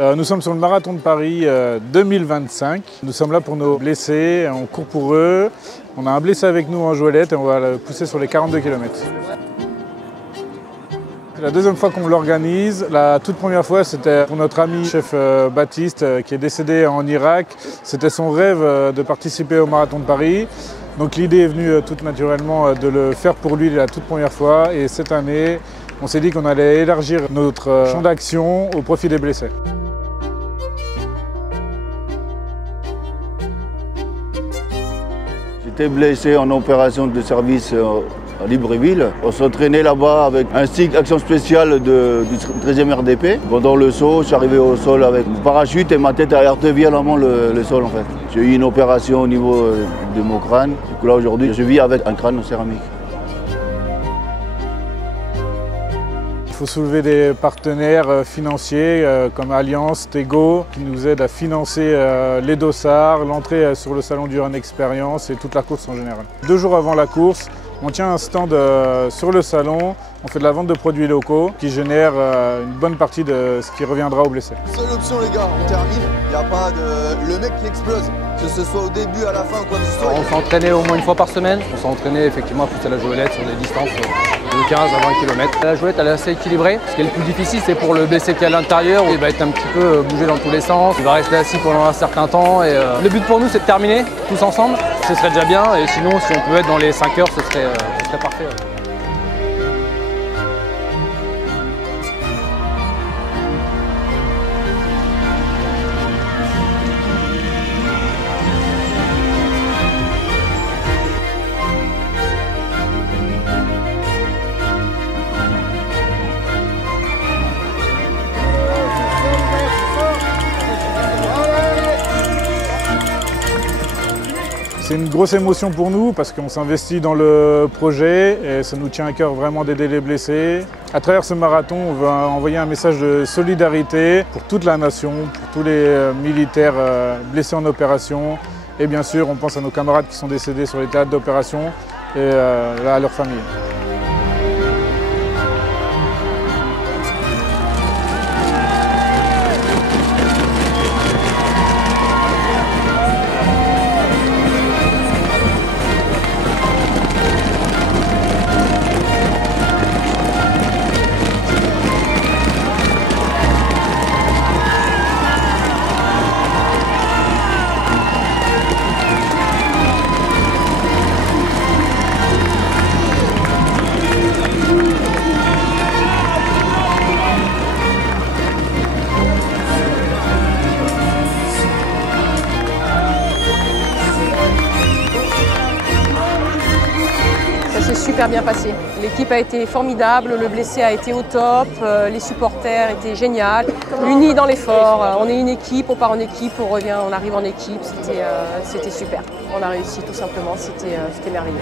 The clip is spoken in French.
Nous sommes sur le marathon de Paris 2025. Nous sommes là pour nos blessés, on court pour eux. On a un blessé avec nous en Joëlette et on va le pousser sur les 42 km. C'est la deuxième fois qu'on l'organise. La toute première fois, c'était pour notre ami chef Baptiste qui est décédé en Irak. C'était son rêve de participer au marathon de Paris. Donc l'idée est venue tout naturellement de le faire pour lui la toute première fois. Et cette année, on s'est dit qu'on allait élargir notre champ d'action au profit des blessés. J'étais blessé en opération de service à Libreville. On s'entraînait là-bas avec un stick action spéciale du 13e RDP. Pendant le saut, je suis arrivé au sol avec mon parachute et ma tête a heurté violemment le sol en fait. J'ai eu une opération au niveau de mon crâne. Du coup là aujourd'hui, je vis avec un crâne en céramique. Il faut soulever des partenaires financiers comme Alliance, Tego, qui nous aident à financer les dossards, l'entrée sur le salon du Run Experience et toute la course en général. 2 jours avant la course, on tient un stand sur le salon, on fait de la vente de produits locaux qui génèrent une bonne partie de ce qui reviendra aux blessés. Seule option les gars, on termine, il n'y a pas le mec qui explose, que ce soit au début, à la fin ou quoi que ce soit. On s'entraînait au moins une fois par semaine, on s'entraînait effectivement à pousser la Joëlette sur des distances de 15 à 20 km. La Joëlette elle est assez équilibrée, ce qui est le plus difficile c'est pour le blessé qui est à l'intérieur, il va être un petit peu bougé dans tous les sens, il va rester assis pendant un certain temps et le but pour nous c'est de terminer tous ensemble, ce serait déjà bien et sinon si on pouvait être dans les 5 heures ce serait parfait. C'est une grosse émotion pour nous parce qu'on s'investit dans le projet et ça nous tient à cœur vraiment d'aider les blessés. À travers ce marathon, on veut envoyer un message de solidarité pour toute la nation, pour tous les militaires blessés en opération. Et bien sûr, on pense à nos camarades qui sont décédés sur les théâtres d'opération et à leurs familles. Ça s'est super bien passé. L'équipe a été formidable, le blessé a été au top, les supporters étaient géniaux, unis dans l'effort. On est une équipe, on part en équipe, on revient, on arrive en équipe, c'était super. On a réussi tout simplement, c'était merveilleux.